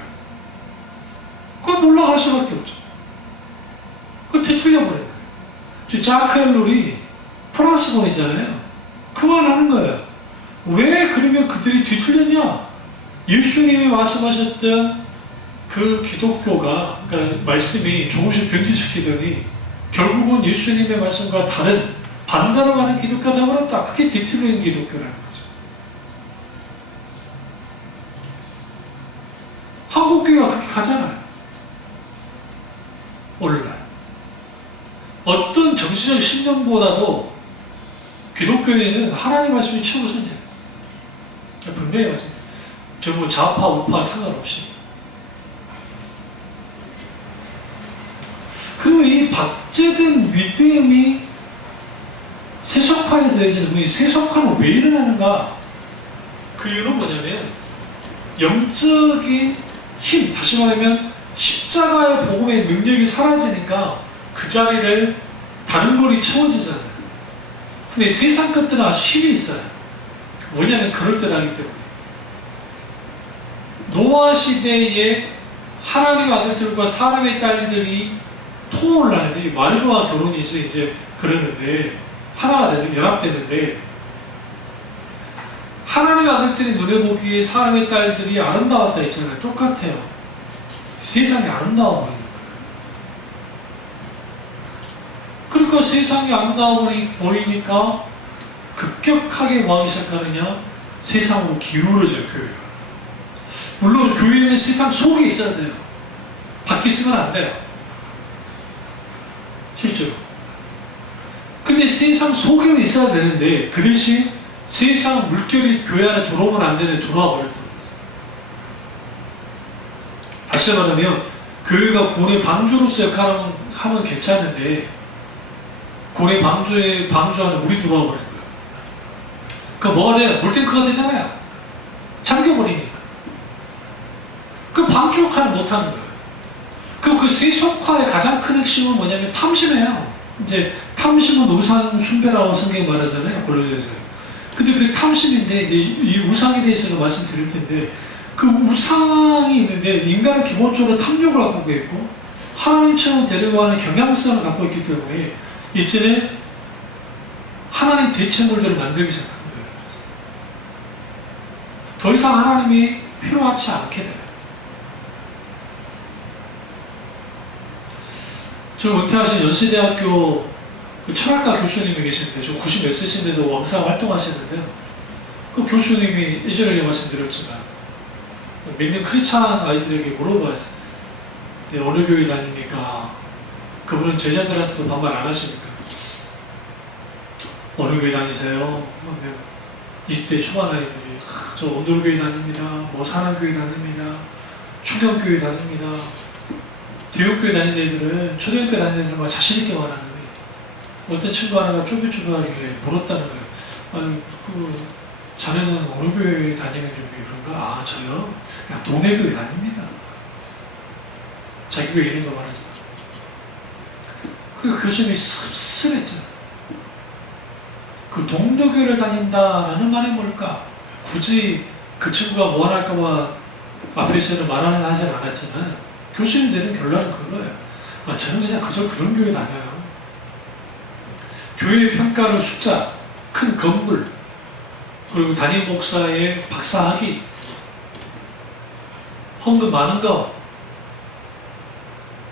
그건 올라갈 수밖에 없죠. 그건 뒤틀려버린 거예요. 저 자크 앨롤이 프랑스권 있잖아요. 그만하는 거예요. 왜 그러면 그들이 뒤틀렸냐? 예수님이 말씀하셨던 그 기독교가, 그러니까 말씀이 조금씩 변질시키더니 결국은 예수님의 말씀과 다른 반대로 가는 기독교가 되어버렸다. 그게 뒤틀린 기독교라는 거죠. 한국교회가 그렇게 가잖아요. 오늘날 어떤 정치적 신념보다도 기독교에는 하나님 말씀이 최우선이에요. 분명히 맞습니다. 저 뭐 좌파 우파 상관없이. 그리고 이 박제된 믿음이 세속화에 대해서는 이 세속화는 왜 일어나는가? 그 이유는 뭐냐면 영적인 힘, 다시 말하면 십자가의 복음의 능력이 사라지니까 그 자리를 다른 걸이 채워지잖아요. 근데 세상 것들은 아주 힘이 있어요. 뭐냐면 그럴듯하기 때문에. 노아 시대에 하나님의 아들들과 사람의 딸들이 통혼을 하는데, 마리조아 결혼이지 이제 그러는데 하나가 되는, 연합되는데, 하나님의 아들들이 눈에 보기에 사람의 딸들이 아름다웠다 했잖아요. 똑같아요. 세상이 아름다워 보이는 거예요. 그러니까 세상이 아름다워 보이니까 급격하게 뭐 하기 시작하느냐? 세상으로 기울어져요, 교회가. 물론 교회는 세상 속에 있어야 돼요. 밖에 있으면 안 돼요. 실제로. 근데 세상 속에 있어야 되는데 그 대신 세상 물결이 교회 안에 들어오면 안 되는데 들어와 버렸던 거죠. 다시 말하면 교회가 구원의 방주로서 역할을 하면 괜찮은데 구원의 방주 안에 물이 들어와 버린 거예요. 그 뭐가 돼요? 물탱크가 되잖아요. 잠겨버리니까. 그 방주 역할을 못하는 거예요. 그 세속화의 가장 큰 핵심은 뭐냐면 탐심이에요. 이제 탐심은 우상 숭배라고 성경이 말하잖아요. 골로새서에. 근데 그 탐심인데 이제 이 우상에 대해서는 말씀드릴 텐데, 그 우상이 있는데 인간은 기본적으로 탐욕을 갖고 있고 하나님처럼 데려가는 경향성을 갖고 있기 때문에 이제는 하나님 대체물들을 만들기 시작하는 거예요. 더 이상 하나님이 필요하지 않게 돼요. 저 은퇴하신 연세대학교 그 철학과 교수님이 계시는데, 저 90 몇 세신데도 왕사 활동하시는데요. 그 교수님이 예전에 말씀드렸지만 믿는 크리스찬 아이들에게 물어봤어요. 어느 교회 다닙니까? 그분은 제자들한테도 반말 안 하십니까? 어느 교회 다니세요? 하면 20대 초반 아이들이 저 온돌교회 다닙니다. 뭐 사랑교회 다닙니다. 충경교회 다닙니다. 대학교에 다니는 애들은 초등학교 다니는 애들만 자신있게 말하는데, 어떤 친구 하나가 쭈뼛쭈뼛하길래 물었다는 거예요. 아니, 자네는 어느 교회 다니는 게 그런가? 아, 저요? 그냥 동네 교회 다닙니다. 자기 교회 이름도 말하지 마. 그 교수님이 씁쓸했잖아요. 그 동료교회를 다닌다라는 말이 뭘까? 굳이 그 친구가 뭐 할까봐 앞에서는 말하는 하진 않았지만 교수님 내는 결론은 그거예요. 아, 저는 그냥 그저 그런 교회 다녀요. 교회 평가는 숫자, 큰 건물, 그리고 담임 목사의 박사학위, 헌금 많은 거.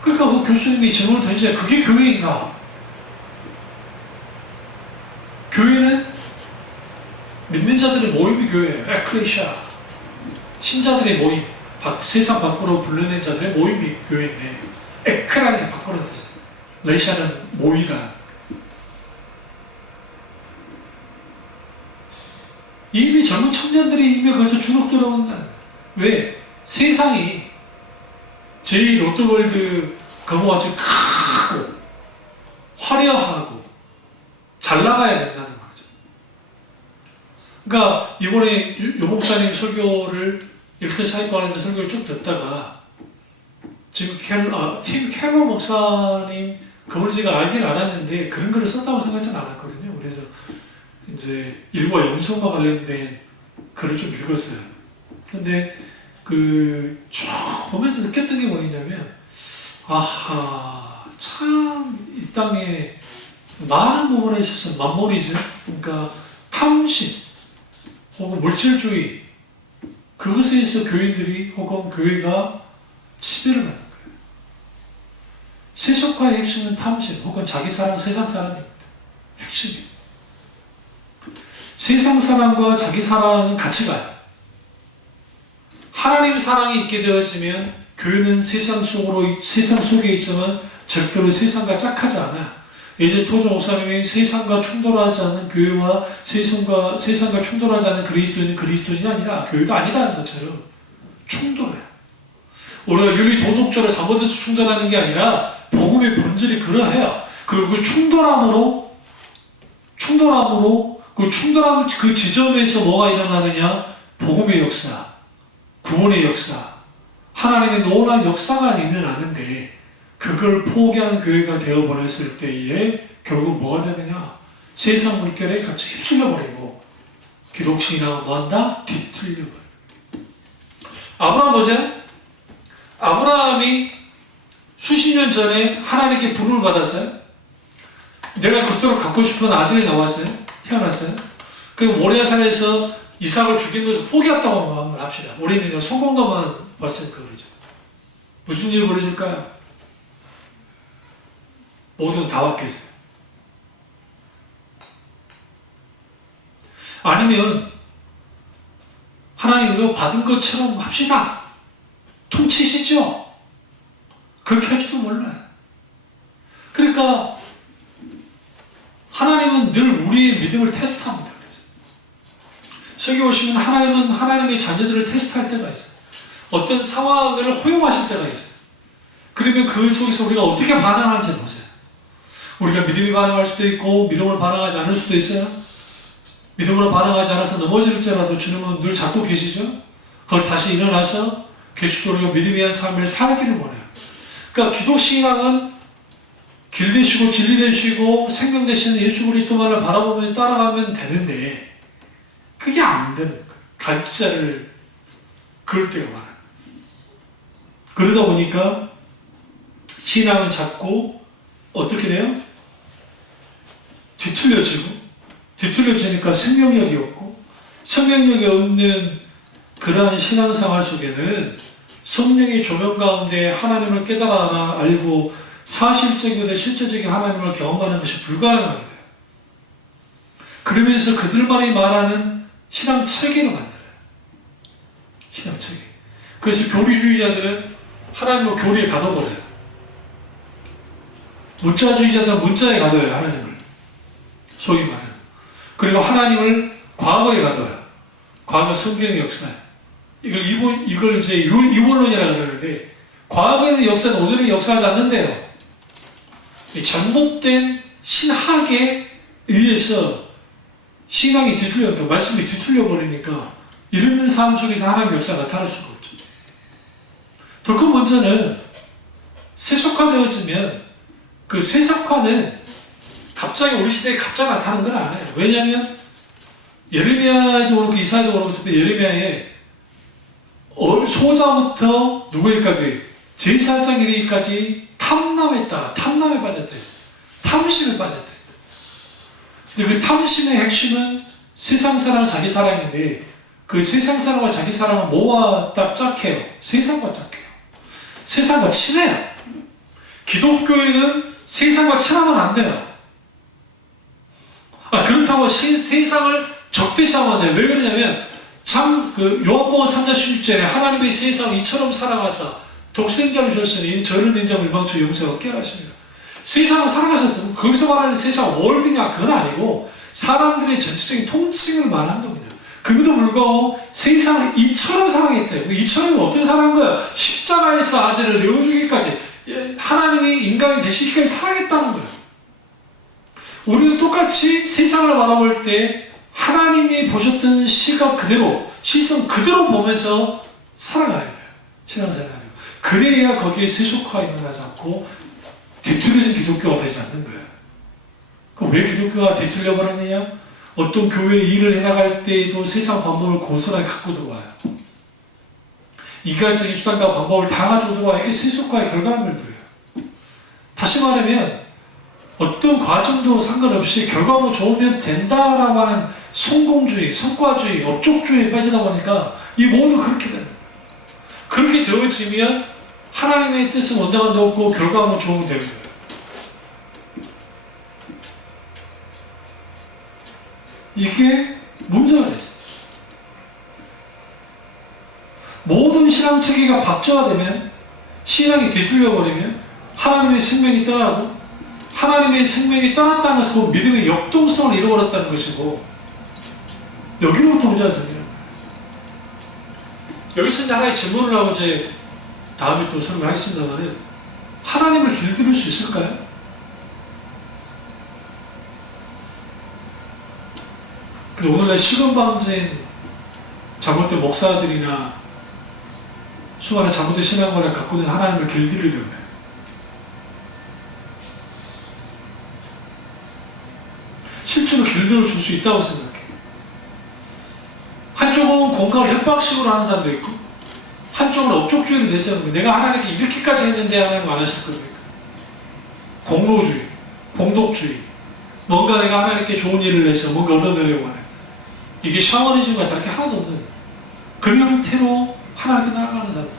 그러니까 그 교수님이 질문을 던지자 그게 교회인가? 교회는 믿는 자들의 모임이 교회예요. 에클레시아. 신자들의 모임. 세상 밖으로 불러낸 자들의 모임이 교회인데, 에크라는 게 바꾸는 뜻이에요. 레시아는 모이다. 이미 젊은 청년들이 이미 거기서 주눅 들어온다는 거예요. 왜? 세상이 제2 롯데월드 그거같이 크고 화려하고 잘 나가야 된다는 거죠. 그러니까 이번에 요 목사님 설교를 일대 사역관한테 설교를 쭉 듣다가 지금 팀 켈러 목사님 그걸 제가 알긴 알았는데 그런 글을 썼다고 생각하지는 않았거든요. 그래서 이제 일과 영성과 관련된 글을 좀 읽었어요. 근데 쭉 보면서 느꼈던 게 뭐냐면 아하, 참 이 땅에 많은 부분에 있어서 만모니즘, 그러니까 탐심 혹은 물질주의, 그것에 있어 교인들이 혹은 교회가 치배를 받는 거예요. 세속화의 핵심은 탐심 혹은 자기사랑, 세상사랑입니다. 핵심이. 세상사랑과 자기사랑은 같이 가요. 하나님 사랑이 있게 되어지면 교회는 세상 속에 있지만 절대로 세상과 짝하지 않아요. 예전 토종 목사님이 세상과 충돌하지 않는 교회와 세상과 충돌하지 않는 그리스도인이 아니라 교회가 아니라는 것처럼 충돌해요. 우리가 윤리 도덕적으로 잘못해서 충돌하는 게 아니라 복음의 본질이 그러해요. 그리고 그 충돌함으로 그 충돌함 그 지점에서 뭐가 일어나느냐? 복음의 역사, 구원의 역사, 하나님의 놀라운 역사가 일어나는데 그걸 포기하는 교회가 되어버렸을 때에 결국 뭐가 되느냐? 세상 물결에 같이 휩쓸려버리고 기독신앙은 뭐한다? 뒤틀려버려요. 아브라함 보세요. 아브라함이 수십 년 전에 하나님께 부름을 받았어요. 내가 그토록 갖고 싶은 아들이 태어났어요. 그 모리아산에서 이삭을 죽이는 것을 포기했다고 한번 합시다. 우리는 그냥 성공도만 봤으니까 그러죠. 무슨 일이 벌어질까요? 모두 다 바뀌어져요. 아니면 하나님 이거 받은 것처럼 합시다. 퉁치시죠? 그렇게 할지도 몰라요. 그러니까 하나님은 늘 우리의 믿음을 테스트합니다. 여기 보시면 하나님은 하나님의 자녀들을 테스트할 때가 있어요. 어떤 상황을 허용하실 때가 있어요. 그러면 그 속에서 우리가 어떻게 반응하는지 보세요. 우리가 믿음이 반응할 수도 있고 믿음으로 반응하지 않을 수도 있어요. 믿음으로 반응하지 않아서 넘어질지라도 주님은 늘 잡고 계시죠. 그걸 다시 일어나서 개축적으로 믿음에 대한 삶을 살기를 원해요. 그러니까 기독신앙은 길 되시고 진리 되시고 생명 되시는 예수 그리스도만을 바라보면서 따라가면 되는데 그게 안 되는 거예요. 갈지자를 그럴 때가 많아요. 그러다 보니까 신앙은 자꾸 어떻게 돼요? 뒤틀려지니까 생명력이 없고, 생명력이 없는 그러한 신앙생활 속에는 성령의 조명 가운데 하나님을 깨달아 알고 사실적이고 실제적인 하나님을 경험하는 것이 불가능하게 돼요. 그러면서 그들만이 말하는 신앙 체계를 만들어요. 신앙 체계. 그래서 교리주의자들은 하나님을 교리에 가둬버려요. 문자주의자들은 문자에 가둬요, 하나님을. 소위 말하는. 그리고 하나님을 과거에 가둬요. 과거 성경의 역사에. 이걸 이제 이원론이라고 그러는데, 과거의 역사는 오늘의 역사하지 않는데요. 잘못된 신학에 의해서 신앙이 말씀이 뒤틀려버리니까 이런 삶 속에서 하나님의 역사가 나타날 수가 없죠. 더 큰 문제는 세속화되어지면 그 세속화는 갑자기 우리 시대에 갑자기 나타나는 건 아니에요. 왜냐하면 예레미야도 그렇고 이사야도 그렇고 특히 예레미야에 소자부터 누구에까지 제4장 이르기까지 탐남에 빠졌다. 탐심에 빠졌다. 근데 그 탐심의 핵심은 세상사랑, 자기사랑인데 그 세상사랑과 자기사랑은 뭐와 딱 짝해요? 세상과 짝해요. 세상과 친해요. 기독교에는 세상과 친하면 안 돼요. 그렇다고 세상을 적대시하면 안 돼요. 왜 그러냐면 요한복음 3장 16절에 하나님의 세상을 이처럼 사랑하사 독생자를 주셨으니 저를 낸 자를 일방초 영생을 얻게 하십니다. 세상을 사랑하셨어요. 거기서 말하는 세상 월드냐 그건 아니고 사람들의 전체적인 통칭을 말하는 겁니다. 그럼에도 불구하고 세상을 이처럼 사랑했대요. 이처럼 어떻게 사랑한 거예요? 십자가에서 아들을 내어주기까지 하나님이 인간이 되시기까지 사랑했다는 거예요. 우리는 똑같이 세상을 바라볼 때 하나님이 보셨던 시각 그대로, 시선 그대로 보면서 살아가야 돼요. 신앙생활을. 그래야 거기에 세속화 일어나지 않고 뒤틀려진 기독교가 되지 않는 거예요. 그럼 왜 기독교가 뒤틀려 버렸느냐? 어떤 교회 일을 해나갈 때에도 세상 방법을 고스란히 갖고 들어와요. 인간적인 수단과 방법을 다 가지고 들어와. 이게 세속화의 결과물을 들어요. 다시 말하면 어떤 과정도 상관없이 결과물 좋으면 된다라고 하는 성공주의, 성과주의, 업적주의에 빠지다 보니까 이 모두 그렇게 되는 거예요. 그렇게 되어지면 하나님의 뜻은 원당한도 없고 결과물 좋으면 되는 거예요. 이게 문제가 되죠. 모든 신앙 체계가 박제화되면, 신앙이 뒤틀려버리면 하나님의 생명이 떠나고, 하나님의 생명이 떠났다는 것은 그 믿음의 역동성을 잃어버렸다는 것이고, 여기로부터 문제가 생기는 거예요. 여기서 이제 하나의 질문을 하고 이제 다음에 또 설명하겠습니다만, 하나님을 길들일 수 있을까요? 그래서 오늘날 시건방진 잘못된 목사들이나 수많은 잘못된 신앙관을 갖고 있는 하나님을 길들이려고 해요. 실제로 길들여 줄 수 있다고 생각해요. 한쪽은 공간을 협박식으로 하는 사람도 있고, 한쪽은 업적주의를 내세우는 거예요. 내가 하나님께 이렇게까지 했는데 하나님 안 하실 겁니까? 공로주의, 봉독주의, 뭔가 내가 하나님께 좋은 일을 해서 뭔가 얻어내려고 하는, 이게 샤머니즘과 다를 게 하나도 없는 그런 형태로 하나님께 나아가는 사람들.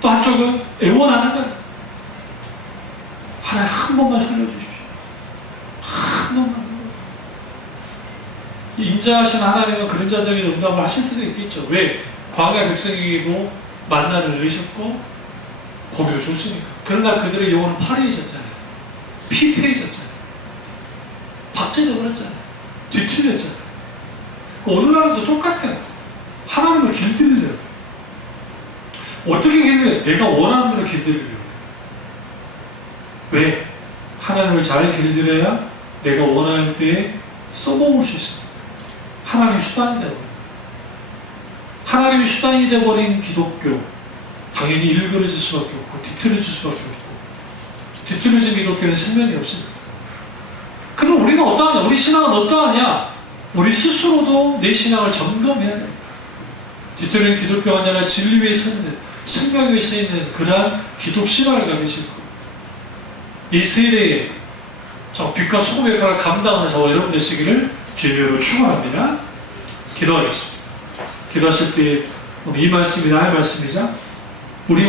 또 한쪽은 애원하는 거예요. 하나님 한 번만 살려주십시오. 한 번만. 인자하신 하나님은 그런 자들에게 응답을 하실 때도 있겠죠. 왜? 광야 백성에게도 만나를 내리셨고 고기도 줬으니까. 그러나 그들의 영혼은 파리해졌잖아요. 피폐해졌잖아요. 박제돼 버렸잖아요. 뒤틀렸잖아요. 오늘날도 똑같아요. 하나님을 길들이려고. 어떻게 길들여요? 내가 원하는 대로 길들이려고. 왜? 하나님을 잘 길들여야 내가 원하는 때에 써먹을 수 있습니다. 하나님이 수단이 되어버린 거예요. 하나님이 수단이 되어버린 기독교, 당연히 일그러질 수밖에 없고 뒤틀어질 수밖에 없고, 뒤틀어진 기독교는 생명이 없습니다. 그럼 우리는 어떠하냐? 우리 신앙은 어떠하냐? 우리 스스로도 내 신앙을 점검해야 됩니다. 뒤틀린 기독교가 아니라 진리 위에 서 있는, 생명 위에 서 있는 그러한 기독 신앙을 가지시고, 이 세대에 저 빛과 소금의 역할을 감당하는 저와 여러분 되시기를 주님으로 축원합니다. 기도하겠습니다. 기도하실 때 이 말씀이 나의 말씀이자 우리